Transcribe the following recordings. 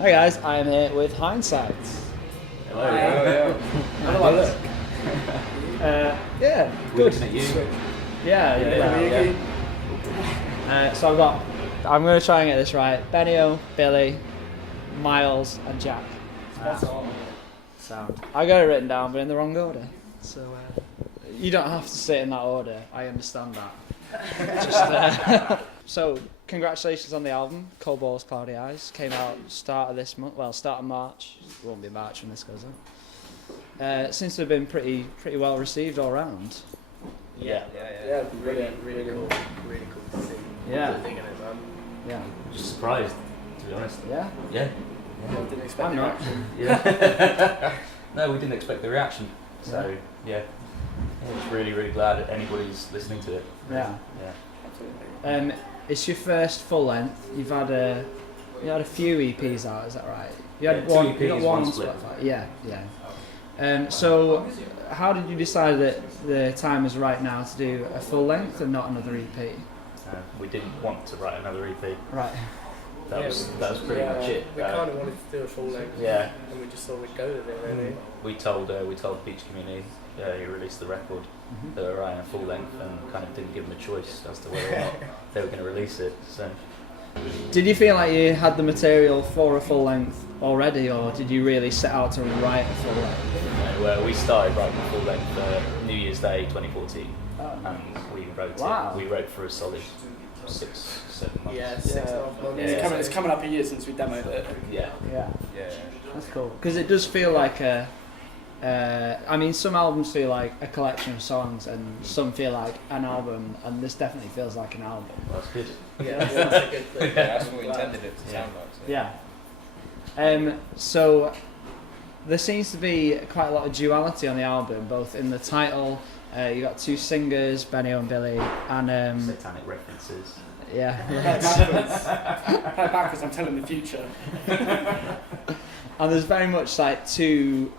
Hi guys, I'm here with Hindsights. Hello. How do I look? Yeah, We're good. looking at you. Yeah. So I'm going to try and get this right. Benio, Billy, Miles, and Jack. Sound. I got it written down, but in the wrong order. So you don't have to say it in that order. I understand that. So congratulations on the album. Cold Balls, Cloudy Eyes came out start of this month. Well, start of March. It won't be March when this goes up. It seems to have been pretty well received all round. Yeah. Really cool to see. Yeah. Digging it, man. Yeah. Just surprised, to be honest. Yeah. Yeah. I didn't expect I'm the not. reaction. Yeah. No, we didn't expect the reaction. So yeah, just really glad that anybody's listening to it. Yeah. Yeah. It's your first full length. You had a few EPs out. Is that right? You had Yeah, one. two You got EPs, one one split. Spotify. Yeah. So, how did you decide that the time is right now to do a full length and not another EP? We didn't want to write another EP. Right. That was pretty much it. We kind of wanted to do a full length. Yeah. And we just thought we'd go with it, really. We told Beach Community who released the record that we were writing a full length, and kind of didn't give them a choice as to whether or not they were going to release it. So. Did you feel like you had the material for a full length already, or did you really set out to write a full length? Well, we started writing a full length New Year's Day 2014, and we wrote it. We wrote for a solid 6-7 months. Yeah, 6.5 months. Yeah. It's coming up a year since we demoed it. Yeah. That's cool. Because it does feel like I mean, some albums feel like a collection of songs, and some feel like an album, and this definitely feels like an album. Well, that's good. Yeah, that's a good thing. That's what we intended it to sound like. So. Yeah. So there seems to be quite a lot of duality on the album, both in the title. You got two singers, Benio and Billy, and Satanic references. yeah. Play backwards, I'm telling the future. And there's very much like two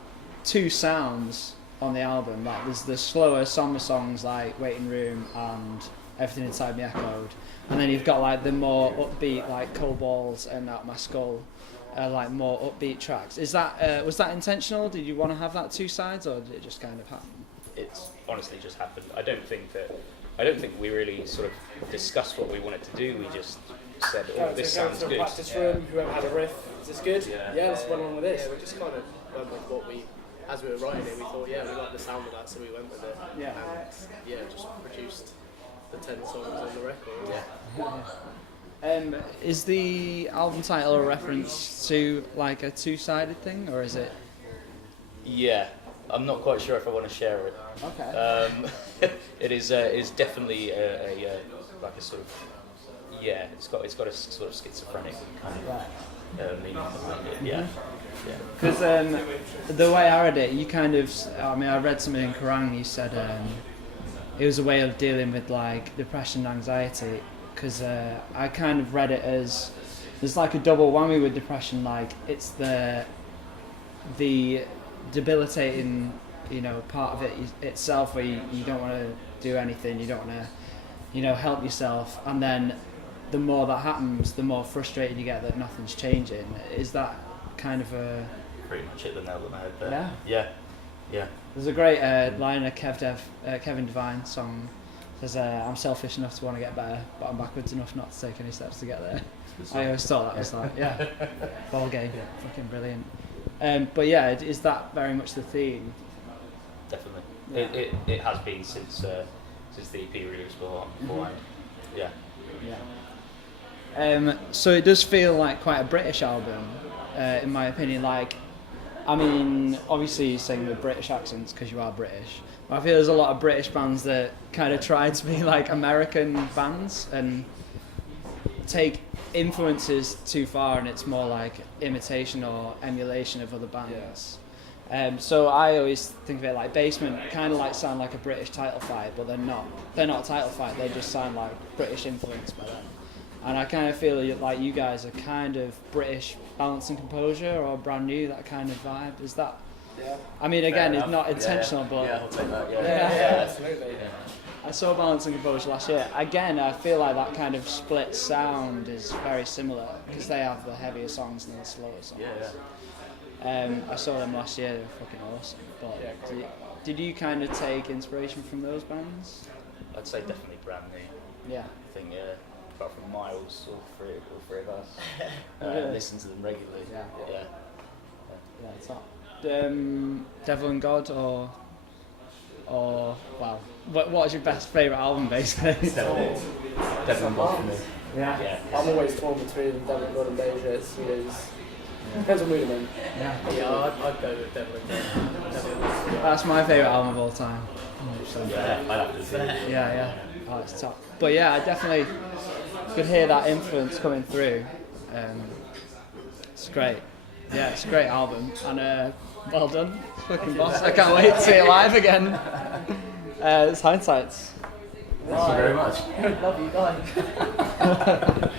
sounds on the album. Like there's the slower, somber songs like Waiting Room and Everything Inside Me Echoed, and then you've got like the more upbeat like Cold Balls and Out My Skull, like more upbeat tracks. Is that was that intentional? Did you want to have that two sides, or did it just kind of happen? It's honestly just happened. I don't think we really sort of discussed what we wanted to do. We just said, "Oh, this sounds to a good." practice room, whoever had a riff, is this good? Yeah. Let's run along with this. Yeah, we just kind of went with what as we were writing it, we thought, we like the sound of that, so we went with it. Yeah. And just produced the 10 songs on the record. Is the album title a reference to like a two-sided thing, or is it? Yeah, I'm not quite sure if I want to share it. Okay. It is definitely a like a sort of It's got a sort of schizophrenic kind of meaning behind it. Yeah. Because the way I read it, you kind of, I mean, I read something in Kerrang. You said it was a way of dealing with like depression and anxiety. Because I kind of read it as there's like a double whammy with depression. Like it's the debilitating, part of it itself, where you don't want to do anything, you don't want to, help yourself, and then the more that happens, the more frustrated you get that nothing's changing. Is that kind of a... Pretty much hit the nail on the head there. Yeah. There's a great line in a Kevin Devine song. Says, I'm selfish enough to want to get better, but I'm backwards enough not to take any steps to get there. I always thought that was like, ball game, fucking brilliant. But yeah, is that very much the theme? Definitely. It has been since the EP release beforehand. Yeah. So it does feel like quite a British album, in my opinion. Like, I mean, obviously you sing with British accents because you are British. But I feel there's a lot of British bands that kind of try to be like American bands and take influences too far, and it's more like imitation or emulation of other bands. So I always think of it like Basement kind of like sound like a British Title Fight, but they're not. They're not Title Fight. They just sound like British influence by them. And I kind of feel like you guys are kind of British Balance and Composure, or Brand New, that kind of vibe. Is that Yeah. I mean, again, Fair it's not enough. intentional, but Yeah, I'll take that. Yeah. Yeah. Absolutely. I saw Balance and Composure last year. Again, I feel like that kind of split sound is very similar because they have the heavier songs and the slower songs. I saw them last year. They were fucking awesome. But Yeah, did you kind of take inspiration from those bands? I'd say definitely brand new. Yeah. I think apart from Miles, all three of us Really? listen to them regularly. Yeah. Yeah, it's not. Devil and God or wow. What's your best favourite album basically? Devil and God for me. Yeah. I'm always torn between Devil and God and Deja. Depends on mood I'm in. Yeah. Yeah, I'd go with Devil and God. Devil and God. That's my favourite album of all time. 100%. Yeah, I'd have to say. Yeah. Oh, it's top. But yeah, I definitely could hear that influence coming through. It's great. Yeah, it's a great album, and well done, fucking boss. I can't wait to see it live again. It's Hindsights. Thank you very much. Love you guys.